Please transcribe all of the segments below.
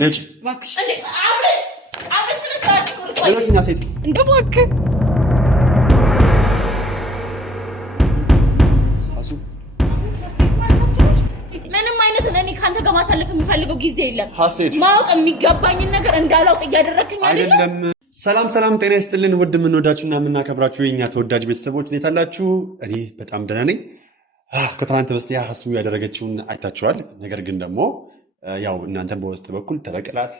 ነጭ እባክሽ እንዴ አብረሽ ስለሰራች ቆርቆይ ለኪና ሴት እንደባክ አሱ ምንም አይነት እኔ ካንተ ጋር ማሳለፍ የምፈልገው ጊዜ የለም። ሀሴት ማወቅ የሚገባኝን ነገር እንዳላውቅ እያደረክኝ አይደለም። ሰላም ጤና ይስጥልን ውድ የምንወዳችሁና የምናከብራችሁ የኛ ተወዳጅ ቤተሰቦች እንዴት አላችሁ? እኔ በጣም ደህና ነኝ። ከትናንት በስቲያ ሀሱ ያደረገችውን አይታችኋል። ነገር ግን ደግሞ ያው እናንተም በውስጥ በኩል ተበቅላት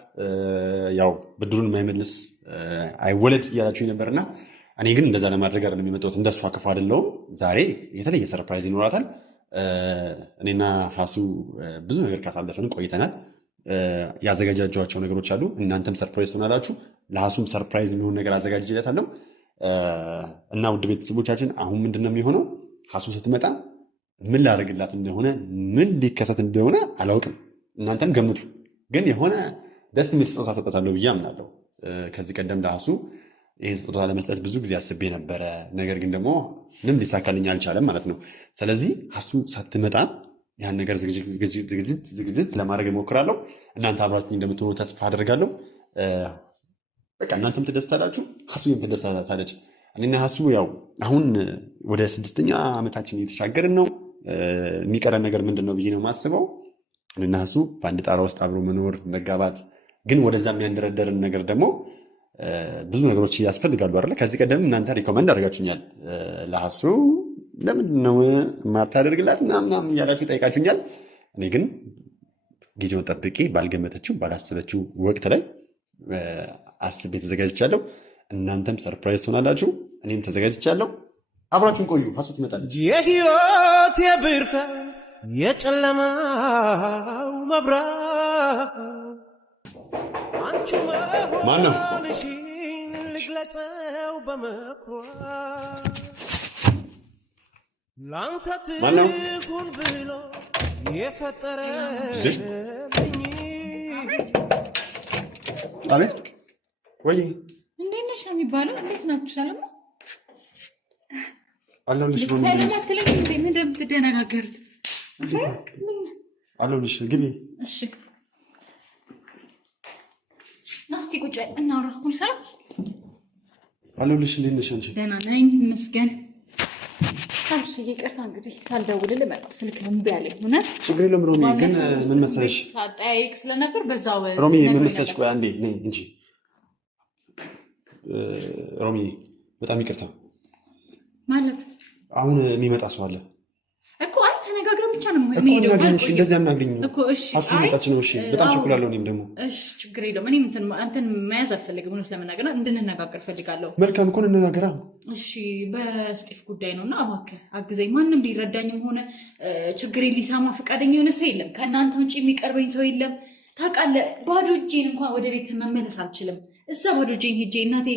ያው ብድሩን የማይመልስ አይወለድ እያላችሁኝ ነበርና እኔ ግን እንደዛ ለማድረግ አይደለም የመጣሁት። እንደሷ ክፉ አይደለሁም። ዛሬ የተለየ ሰርፕራይዝ ይኖራታል። እኔና ሀሱ ብዙ ነገር ካሳለፍን ቆይተናል። ያዘጋጃጇቸው ነገሮች አሉ። እናንተም ሰርፕራይዝ ሆናላችሁ። ለሀሱም ሰርፕራይዝ የሚሆን ነገር አዘጋጅላታለሁ እና ውድ ቤተሰቦቻችን አሁን ምንድነው የሚሆነው? ሀሱ ስትመጣ ምን ላደርግላት እንደሆነ ምን ሊከሰት እንደሆነ አላውቅም። እናንተም ገምቱ። ግን የሆነ ደስ የሚል ስጦታ ሰጠታለሁ ብዬ አምናለሁ። ከዚህ ቀደም ለሀሱ ይህን ስጦታ ለመስጠት ብዙ ጊዜ አስቤ ነበረ። ነገር ግን ደግሞ ምንም ሊሳካልኝ አልቻለም ማለት ነው። ስለዚህ ሀሱ ሳትመጣ ያን ነገር ዝግጅት ለማድረግ እሞክራለሁ። እናንተ አብራችሁኝ እንደምትሆኑ ተስፋ አደርጋለሁ። በቃ እናንተም ትደስታላችሁ፣ ሀሱም ትደስታለች። እኔና ሀሱ ያው አሁን ወደ 6ኛ ዓመታችን እየተሻገርን ነው። የሚቀረን ነገር ምንድን ነው ብዬ ነው የማስበው። እኔና ሀሱ በአንድ ጣራ ውስጥ አብሮ መኖር፣ መጋባት። ግን ወደዛ የሚያንደረደርን ነገር ደግሞ ብዙ ነገሮች ያስፈልጋሉ አይደለ? ከዚህ ቀደም እናንተ ሪኮመንድ አድርጋችሁኛል። ለሀሱ ለምንድን ነው ማታደርግላት ምናምን እያላችሁ ጠይቃችሁኛል። እኔ ግን ጊዜውን ጠብቄ ባልገመተችው ባላሰበችው ወቅት ላይ አስቤ ተዘጋጅቻለሁ። እናንተም ሰርፕራይዝ ትሆናላችሁ። እኔም ተዘጋጅቻለሁ። አብራችሁን ቆዩ። ሀሱ ትመጣለች። የህይወት የብርሃን የጨለማው መብራት አንቺ ማን ነው? ልግለጸው በመኩራት ላንተ ትሁን ብሎ የፈጠረኝ። አቤት ወይ እንዴት ነሽ ነው የሚባለው? እንዴት ናችሁ? ሰላም ነው አለሁልሽ። ምን እንደምትደነጋገሩት አለሁልሽ። ግቢ። እሺ ናስቲ ቁጭ እናውራ። ሁሉ ሰላም አለሁልሽ። እንዴት ነሽ አንቺ? ደህና ነኝ ይመስገን። ታውሽ ይቅርታ እንግዲህ ሳልደውልልህ መጣሁ። ስልክ እምቢ አለኝ። እውነት ችግር የለም ሮሚ። ግን ምን መሰለሽ ሳጠያይቅ ስለነበር በዛው ሮሚ ምን መሰለሽ፣ ቆይ አንዴ ነይ እንጂ ሮሚ፣ በጣም ይቅርታ ማለት አሁን የሚመጣ ሰው አለ እኮ። አይ ተነጋግረን ብቻ ነው የምንሄደው እኮ። እንደዚህ አናግሪኝ እኮ። እሺ ሀሱ መጣች ነው። እሺ በጣም ቸኩላለሁ። እኔም ደግሞ እሺ ችግር የለውም። እኔም እንትን መያዝ አልፈልግም። እውነት ለመናገር እንድንነጋገር ፈልጋለሁ። መልካም እኮ እንነጋገራ። እሺ በስጢፍ ጉዳይ ነውና እባክህ አግዘኝ። ማንም ሊረዳኝም ሆነ ችግሬ ሊሰማ ፈቃደኛ የሆነ ሰው የለም። ከእናንተ ውጭ የሚቀርበኝ ሰው የለም። ታውቃለህ፣ ባዶ እጄን እንኳን ወደ ቤት መመለስ አልችልም። እዛ ባዶ እጄን ሄጄ እናቴ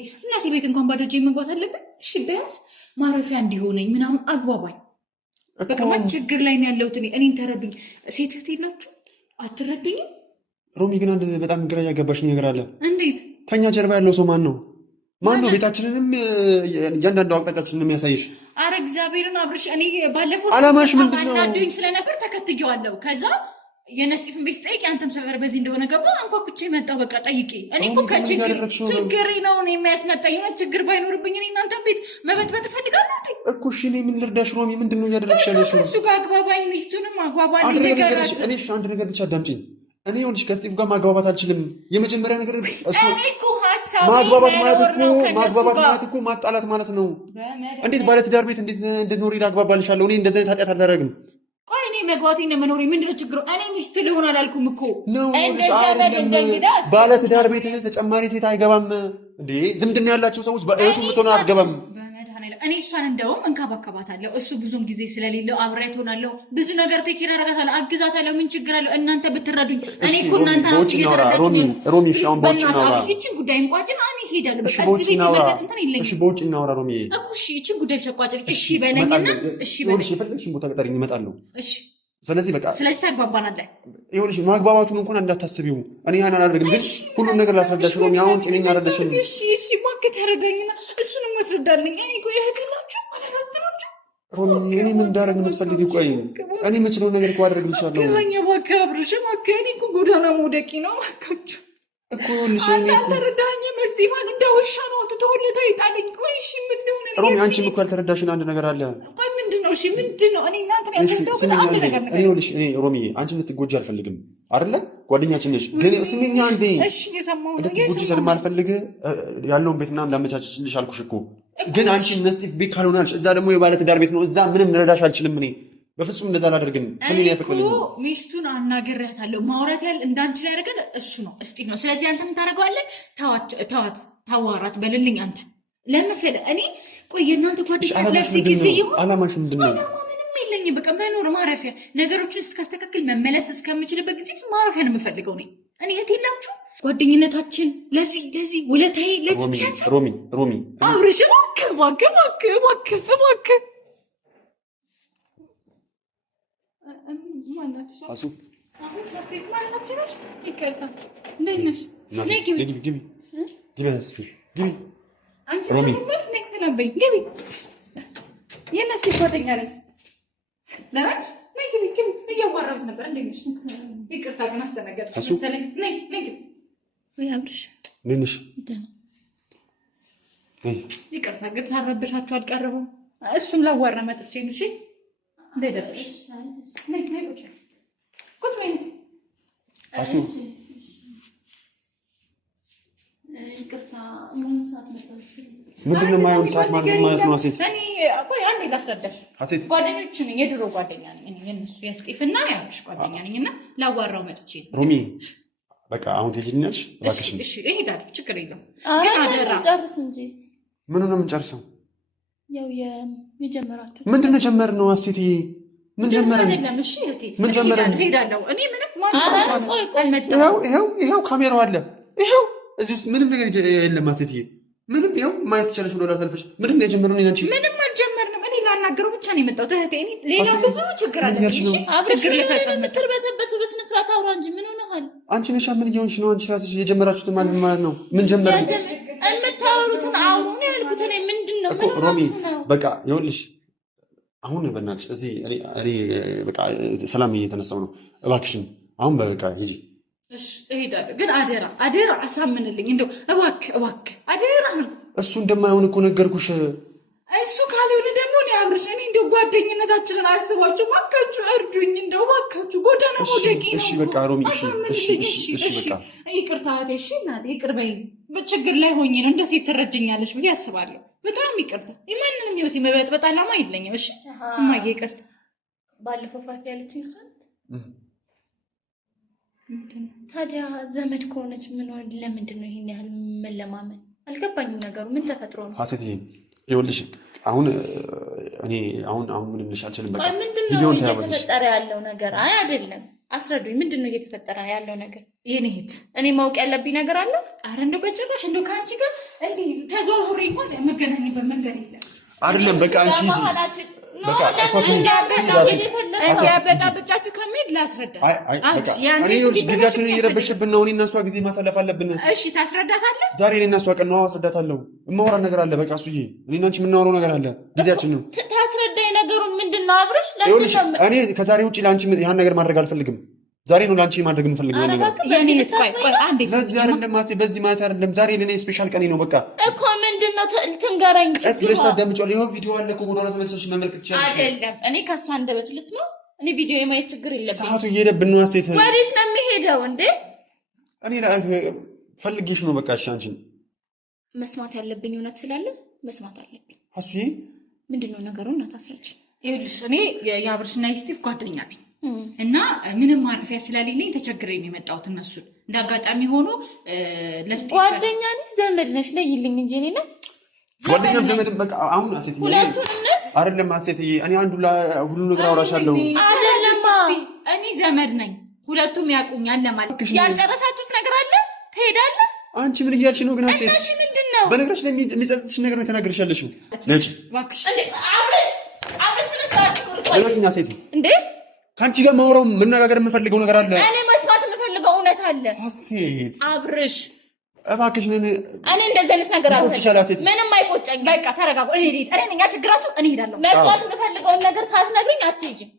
ቤት እንኳን ባዶ እጄን መግባት አለብን? እሺ ቢያንስ ማረፊያ እንዲሆነኝ ምናምን አግባባኝ። በቃ ችግር ላይ ነው ያለሁት። እኔን ተረዱኝ። ሴት እህት የላችሁ? አትረዱኝም? ሮሚ ግን አንድ በጣም ግራ ያጋባሽኝ ነገር አለ። እንዴት? ከኛ ጀርባ ያለው ሰው ማን ነው? ቤታችንንም እያንዳንዱ አቅጣጫችንን የሚያሳይሽ? አረ እግዚአብሔርን አብርሽ፣ እኔ ባለፈው አላማሽ ምንድን ነው? አናዶኝ ስለነበር ተከትየዋለሁ። ከዛ የነስጢፍን ቤት ጠይቄ አንተም ሰፈር በዚህ እንደሆነ ገባ አንኳኩቼ መጣሁ። በቃ ጠይቄ እኔ እኮ ችግሬ ነው እኔ የሚያስመጣኝ ነው። ችግር ባይኖርብኝ እኔ እናንተ ቤት መበጥበጥ እፈልጋለሁ እንዴ? እኮ እሺ እኔ ምን ልርዳሽ ሮሚ? ምንድን ነው እያደረግሽ ያለሽው? እሱ ጋር አግባባኝ፣ ሚስቱንም አግባባኝ። አንድ ነገር ብቻ አዳምጪኝ። እኔ ይኸውልሽ ከስጢፍ ጋር ማግባባት አልችልም። የመጀመሪያ ነገር እሱ ማግባባት ማለት እኮ ማጣላት ማለት ነው። እንዴት ባለትዳር ቤት እንዴት እንድትኖሪ ላግባባልሻለሁ? እኔ እንደዚህ አይነት ኃጢአት አላደርግም። ቆይ እኔ መግባቴና መኖሬ ምንድን ነው ችግሩ? እኔ ሚስት ልሆን አላልኩም እኮ። ባለትዳር ቤት ተጨማሪ ሴት አይገባም እንዴ? ዝምድና ያላቸው ሰዎች በእህቱ የምትሆነ አትገባም። እኔ እሷን እንደውም እንከባከባታለሁ። እሱ ብዙም ጊዜ ስለሌለው አብሬያት ሆናለሁ። ብዙ ነገር ቴኬር አደርጋታለሁ፣ አግዛታለሁ። ምን ችግር አለው? እናንተ ብትረዱኝ። እኔ እኮ እናንተ ናችሁ እየተረዳችሁኝ። ይህችን ጉዳይ እንቋጭን። እኔ እሄዳለሁ። በቃ እዚህ ቤት መርገጥ እንትን የለኝም። እሺ በውጭ እናወራ ሮሚ እኮ። እሺ ይህችን ጉዳይ ብቻ ቋጭን። እሺ በለኝና እሺ በለኝ። የፈለግሽን ቦታ ቀጠሪኝ፣ እመጣለሁ። እሺ ስለዚህ ተግባባናለን። ይኸውልሽ ማግባባቱን እንኳን እንዳታስቢው። እኔ ያን አላደርግም፣ ግን ሁሉም ነገር ላስረዳሽ ሮሚ። አሁን ጤነኛ አይደለሽም። እሺ እባክህ ተረዳኝና እሱንም አስረዳልኝ። እኔ እኮ እህቴ ናችሁ፣ አላሳዝናችሁ ሮሚ እኔ ምን እንዳደረግ ነው የምትፈልጊው? ቆይ እኔ የምችለውን ነገር እኮ አደርግልሻለሁ። ከዛኛ እባክህ አብርሽ እባክህ እኔ እኮ ጎዳና መውደቂ ነው እባካችሁ እኮ ልሽ እኔ እኮ አልተረዳኸኝም። እስጢፋን እንደ ውሻ ነው ትተውለታ ይጣለኝ። ቆይ እሺ ምን እንደሆነ ሮሚ አንቺም እኮ ያልተረዳሽን አንድ ነገር አለ። ቆይ ምንድን ነው? እሺ ምንድን ነው? እኔ እናንተ ያልተረዳሁት አንድ ነገር ነው። እኔ ሮሚ አንቺ እንድትጎጂ አልፈልግም አይደለ? ጓደኛችን ነሽ። ግን ስሚኝ አንዴ እሺ የሰማሁ ነው እንድትጎጂ ስለማልፈልግ ያለውን ቤት ምናምን ላመቻችልሽ አልኩሽ እኮ። ግን አንቺ መስጢፍ ቤት ካልሆናልሽ እዛ ደግሞ የባለ ትዳር ቤት ነው። እዛ ምንም ልረዳሽ አልችልም እኔ በፍጹም እንደዛ አላደርግም። እኔ እኮ ሚስቱን አናግሬያታለሁ። ማውራት ያለ እንዳንቺ ላይ ያደርገን እሱ ነው እስጢፍ ነው። ስለዚህ አንተ ምን ታደርገዋለህ? ተዋት ታዋራት በልልኝ አንተ ለምሳሌ እኔ ቆይ የእናንተ ጓደኛ ለዚህ ጊዜ ይሁን አላማሽ ምንድን ነው? ምንም የለኝም። በቃ መኖር ማረፊያ ነገሮችን እስካስተካክል መመለስ እስከምችልበት ጊዜ ማረፊያ ነው የምፈልገው እኔ የት የላችሁ ጓደኝነታችን ለዚህ ውለታዬ ለዚህ ቻንስ ሮሚ አብርሽ እባክህ አሱ ይቅርታ እንዴት ነሽ? ግቢ የእነሱ ጓደኛ ነኝ። እያዋራሁት ነበር። እንዴት ነሽ? ይቅርታ ግን አስደነገጥኩሽ መሰለኝ። ይቅርታ ግን ሳረብሻችሁ አልቀረሁም። እሱም ላዋራ መጥቼ ነው። እሺ እንደደረሽ ቁጭ በይ። አሱ ምንድን ነው የማይሆን ሰዓት ማለት ነው? ሴት ቆይ አንዴ ላስረዳሽ። ጓደኞች ነኝ፣ የድሮ ጓደኛ ነኝ የእነሱ የስጢፍና ያልሽ ጓደኛ ነኝ እና ላዋራው መጥቼ ነው። ሮሚ በቃ አሁን ትሄጂልኛለሽ እባክሽ? እሺ እሄዳለሁ፣ ችግር የለውም። ግን አደራ ጨርስ እንጂ። ምን ነው የምንጨርሰው? ያው የጀመራችሁ ምንድን ነው ጀመርነው? አሴት ምን ጀመረን? አይደለም እሺ እህቴ ምን ጀመረን? ሄዳለሁ እኔ ምንም ይኸው ካሜራው አለ። ይኸው እዚህ ውስጥ ምንም ነገር የለም። አሴትዬ ምንም ይኸው ማየት ትችላለሽ። ወደ ኋላ ታልፈሽ ምንም የጀመረው እኔ አንቺ ምንም አልጀመርንም። እኔ ላናገረው ብቻ ነው የመጣሁት እህቴ። እኔ ሌላ ብዙ ችግር አለ። ችግር ለፈጠር የምትርበተበት በስነ ስርዓት አውራ እንጂ ምን ሆነሃል? አንቺ ነሽ ምን እየሆንሽ ነው? አንቺ ራስሽ የጀመራችሁት ማለት ነው። ምን ጀመረን? የምታወሩትን አውሩ ነው ያልኩት እኔ። ምንድን ነው እኮ ሮሚ በቃ ይኸውልሽ አሁን በእናትሽ እዚህ እኔ በቃ ሰላም እየተነሳው ነው። እባክሽን አሁን በቃ ሂጂ። እሺ እሄዳለሁ፣ ግን አደራ አሳምንልኝ እንደው እባክህ አደራ ነው። እሱ እንደማይሆን እኮ ነገርኩሽ። እሱ ካልሆነ ደግሞ እኔ አብርሽ እኔ እንደው ጓደኝነታችንን አስባችሁ እባካችሁ እርዱኝ፣ እንደው እባካችሁ ጎዳና መውደቂ ነው። እሺ በቃ ሮሚ እሺ በቃ ይቅርታ እህቴ። እሺ እናቴ ይቅር በይኝ። በችግር ላይ ሆኜ ነው እንደ ሴት ትረጅኛለሽ ብዬ አስባለሁ። በጣም ይቅርታ። የማንንም ህይወት የመበጥበጥ ዓላማ የለኝም። እሺ እማዬ ይቅርታ። ባለፈው ፋፊ ያለችኝ እሷ ታዲያ ዘመድ ከሆነች ምን ለምንድን ነው ይሄን ያህል መለማመን? አልገባኝም ነገሩ ምን ተፈጥሮ ነው? ሀሴት ይኸውልሽ አሁን እኔ አሁን ምንም ልሽ አልችልም። በቃ ምንድነው እየተፈጠረ ያለው ነገር? አይ አይደለም አስረዱኝ። ምንድነው እየተፈጠረ ያለው ነገር? የኔ እህት እኔ ማወቅ ያለብኝ ነገር አለ? አረ እንደው በጭራሽ እንደው ከአንቺ ጋር እንዲህ ተዘዋውሬ እንኳን የምገናኝበት መንገድ የለም። አይደለም በቃ አንቺ በቃ ያበጣብጫችሁ ከሚሄድ ላስረዳ። ጊዜያችንን እየረበሽብን ነው። እኔ እና እሷ ጊዜ ማሳለፍ አለብን። እሺ ታስረዳታለህ? ዛሬ እኔ እና እሷ ቀን ነው አስረዳታለሁ። የማወራን ነገር አለ። በቃ እሱዬ እኔ እና አንቺ የምናወራው ነገር አለ። ጊዜያችን ነው። ታስረዳኝ ነገሩን ምንድን ነው አብረሽ? እኔ ከዛሬ ውጭ ለአንቺ ያን ነገር ማድረግ አልፈልግም። ዛሬ ነው ለአንቺ ማድረግ የምፈልገው ነገር። ለዚህ አይደለም ማሴ፣ በዚህ ማለት አይደለም። ዛሬ ለኔ ስፔሻል ቀኔ ነው። በቃ እኮ ምንድነው ትንገረኝ። ቀስ ብለሽ ታዳምጪዋለሽ። ይኸው ቪዲዮ አለ እኮ ጎዳና ተመልሰሽ መመልከት ትችያለሽ። አይደለም እኔ ከሷ አንደበት ልስማ። እኔ ቪዲዮ የማየት ችግር የለብኝም። ሰዓቱ እየሄደብን ነው። አሴት ወዴት ነው የሚሄደው እንዴ? እኔ ፈልጌሽ ነው። በቃ እሺ፣ አንቺን መስማት ያለብኝ እውነት ስላለ መስማት አለብኝ። አሱዬ ምንድነው ነገሩ? እና ታስረጅ። ይኸውልሽ እኔ የአብርሽና የስቲቭ ጓደኛ ነኝ እና ምንም ማረፊያ ስለሌለኝ ተቸግረኝ ነው የመጣሁት። እነሱን እንዳጋጣሚ ሆኖ ለስቲቭ ጓደኛ ነሽ ዘመድ ነሽ ለይልኝ እንጂ እኔ ናት ጓደኛም ዘመድም በቃ አሁን አሴት ሁለቱን ነች አይደለም አሴት እኔ ሁሉ ነገር አውራሻለሁ። አይደለም እኔ ዘመድ ነኝ፣ ሁለቱም ያውቁኛል ለማለት። ያልጨረሳችሁት ነገር አለ? ትሄዳለህ? አንቺ ምን እያልሽ ነው ግን አሴት? እሺ ምንድነው? በነገርሽ ላይ የሚጸጽትሽ ነገር ነው የተናገርሽ ያለሽው። ነጭ እባክሽ አብረሽ ስለሰራችሁ ለኛ አሴት እንዴ ከአንቺ ጋር ማውራው መነጋገር የምፈልገው ነገር አለ። እኔ መስማት የምፈልገው እውነት አለ። አሴት አብርሽ እባክሽን እኔ እንደዚህ አይነት ነገር አልፈልግም። ምንም አይቆጨኝ። በቃ ተረጋጉ። እኔ ነኝ ችግራችሁ። እኔ ሄዳለሁ። መስማት የምፈልገውን ነገር ሳትነግሪኝ አትሄጂም።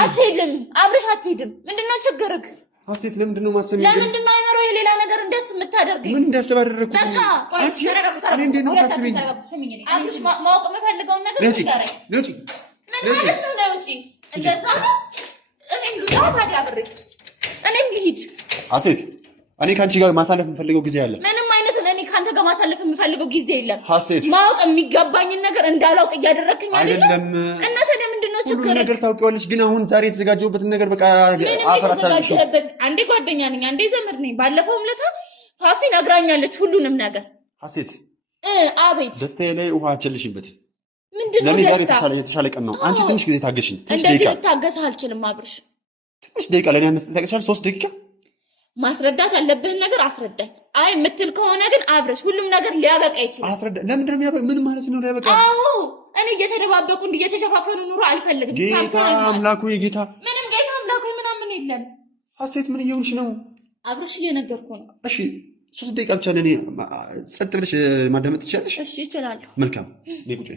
አትሄድም። አብርሽ አትሄድም። ምንድነው ችግርህ? ሀሴት ለምንድነው ማሰሚኝ? ለምንድነው አይመሮ የሌላ ነገር እንደስ የምታደርገኝ? ምን እንዳስብ አደረኩት? በቃ ቆይሽ ተረጋጉ። እኔ እንዴት ነው ታስቢኝ? አብርሽ ማወቅ የምፈልገውን ነገር ንገረኝ። ምን ማለት ነው? ለውጪ እንደዛ ነው። እኔም ልውጣ ታዲያ አብሬ እኔም ልሂድ። ሀሴት እኔ ካንቺ ጋር ማሳለፍ የምፈልገው ጊዜ አለ። ምንም አይነት እኔ ካንተ ጋር ማሳለፍ የምፈልገው ጊዜ የለም። ሀሴት ማወቅ የሚገባኝን ነገር እንዳላውቅ እያደረግከኝ አይደለም። እና ታዲያ ምንድነው ችግር? ሁሉ ነገር ታውቂዋለሽ፣ ግን አሁን ዛሬ የተዘጋጀሁበትን ነገር በቃ አፈራታለሽ። አንዴ ጓደኛ ነኝ፣ አንዴ ዘመድ ነኝ። ባለፈው ዕለት ፋፊ ነግራኛለች ሁሉንም ነገር። ሀሴት አቤት። ደስታዬ ላይ ውሃ አቸልሽበት። ምንድነው ለኔ ዛሬ የተሻለ ቀን ነው። አንቺ ትንሽ ጊዜ ታገሽኝ። ትንሽ ደቂቃ እንደዚህ ልታገስህ አልችልም አብርሽ። ትንሽ ደቂቃ ለኔ መስጠት ያቅሻል። 3 ደቂቃ ማስረዳት ያለብህን ነገር አስረዳኝ። አይ የምትል ከሆነ ግን አብረሽ ሁሉም ነገር ሊያበቃ ይችላል። አስረዳ። ለምንድን ነው የሚያበቃ? ምን ማለት ነው ሊያበቃ? አዎ እኔ እየተደባበቁ እየተሸፋፈኑ ኑሮ አልፈልግም። ጌታ አምላኩ ጌታ ምንም ጌታ አምላኩ ምናምን የለም። ሀሴት ምን እየሆንሽ ነው? አብረሽ እየነገርኩ ነው። እሺ 3 ደቂቃ ብቻ ለኔ ጸጥ ብለሽ ማዳመጥ ትችላለሽ? እሺ እችላለሁ። መልካም ነይ ቁጭ።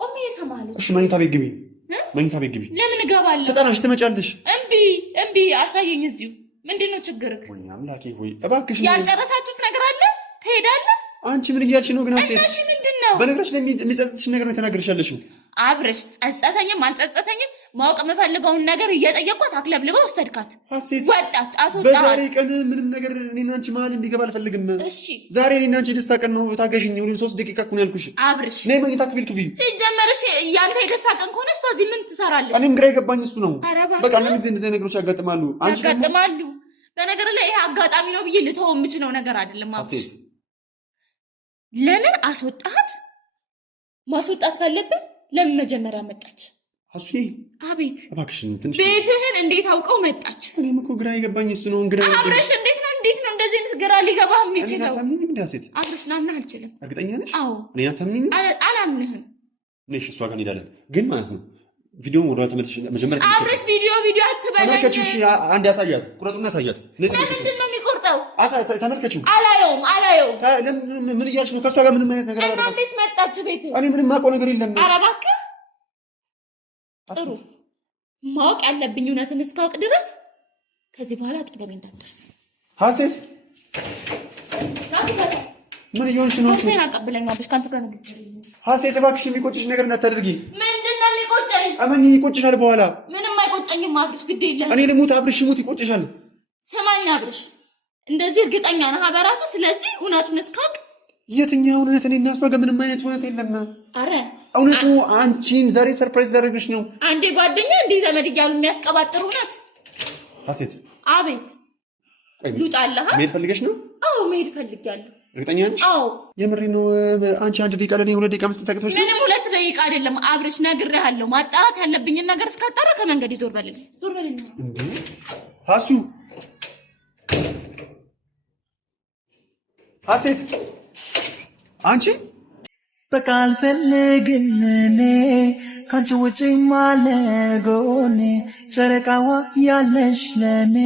ቆሜ እሰማለሁ። እሺ መኝታ ቤት ግቢ። መኝታ ቤት ግቢ። ለምን እገባለሁ? ስጠራሽ ትመጫለሽ። እምቢ አሳየኝ እዚሁ። ምንድነው ችግርህ? ወይ አምላኬ ሆይ እባክሽ። ያልጨረሳችሁት ነገር አለ? ትሄዳለህ? አንቺ ምን እያልሽ ነው ግን? ሀሴት እሺ ምንድነው? በነገርሽ ላይ የሚጸጽትሽ ነገር ነው የተናገርሻለሽ። አብረሽ ጸጸተኝም አልጸጸተኝም ማወቅ የምፈልገውን ነገር እየጠየቅኳት አክለብልባ ወሰድካት። ሀሴት ወጣት አስወጣት። በዛሬ ቀን ምንም ነገር እኔና አንቺ መሀል እንዲገባ አልፈልግም። እሺ ዛሬ እኔና አንቺ ደስታ ቀን ነው። ታገሽኝ። 3 ደቂቃ እኮ ነው ያልኩሽ። አብረሽ ነይ መኝታ ክፍል ክፍል። ሲጀመርሽ ያንተ የደስታ ቀን ከሆነ እሷ እዚህ ምን ትሰራለች? እኔም ግራ የገባኝ እሱ ነው። በቃ ለምን እንደዚህ ነገሮች ያጋጥማሉ? አንቺ ያጋጥማሉ። በነገር ላይ ይሄ አጋጣሚ ነው ብዬ ልተው የምችለው ነገር አይደለም። አብረሽ ለምን አስወጣት? ማስወጣት ካለብን ለምን መጀመሪያ መጣች? አሱዬ አቤት። እባክሽን ትንሽ ቤትህን እንዴት አውቀው መጣች? እኔም እኮ ግራ የገባኝ እሱ ነው። እንግዲህ አብረሽ እንዴት ነው እንደዚህ አይነት ግራ ሊገባህ የሚችለው? አታምኚኝም እንዴ ሀሴት? አብረሽ ላምንህ አልችልም። እርግጠኛ ነሽ? አዎ። እኔ አታምኚኝም? አላምንህም። ነሽ እሷ ጋር እንሄዳለን ግን ማለት ነው። ቪዲዮውን ወደ ተመልሽ መጀመሪያ አብረሽ ቪዲዮ አትበለኝ። ተመልከቺው። እሺ አንድ ያሳያት፣ ቁረጡና ያሳያት። ለምንድን ነው የሚቆርጠው? ተመልከቺው። አላየውም። ምን እያልሽ ነው? ከእሷ ጋር ምንም አይነት ነገር እና እንዴት መጣች ቤት? እኔ ምንም የማውቀው ነገር የለም። ኧረ እባክህ ጥሩ ማወቅ ያለብኝ እውነትን እስካውቅ ድረስ ከዚህ በኋላ አጠገቤ እንዳትደርስ። ሀሴት ምን እየሆንሽ ነው? ሀሴት አቀብለኛለሽ ከአንተ ጋር ንግግር። ሀሴት እባክሽ የሚቆጭሽ ነገር እንዳታደርጊ። ምንድን ነው የሚቆጨኝ? እመኚ ይቆጭሻል። በኋላ ምንም አይቆጨኝም አብርሽ፣ ግድ የለህም። እኔ ልሙት አብርሽ ይሙት ይቆጭሻል። ስማኝ አብርሽ፣ እንደዚህ እርግጠኛ ነህ በራስህ? ስለዚህ እውነቱን እስካውቅ። የትኛው እውነት? እኔ እና እሷ ጋር ምንም አይነት እውነት የለም። አረ እውነቱ አንቺን ዛሬ ሰርፕራይዝ ላደርግሽ ነው። አንዴ ጓደኛ እንዴ ዘመድ እያሉ የሚያስቀባጥሩ እውነት። ሀሴት አቤት። ልውጣልህ? መሄድ ፈልገሽ ነው? አዎ መሄድ ፈልጊያለሁ። እርግጠኛ ነሽ? አዎ የምሬ ነው። አንቺ 1 ደቂቃ ለኔ 2 ደቂቃ መስጠት አቅቶሽ ነው? ምንም 2 ደቂቃ አይደለም አብርሽ፣ ነግሬሃለሁ። ማጣራት ያለብኝን ነገር እስካጣራ ከመንገድ ዞር በልልኝ። እንዴ ሀሱ ሀሴት አንቺ በቃ አልፈልግም እኔ ካንቺ ውጪ ማለጎኔ ጨረቃዋ ያለሽ ለኔ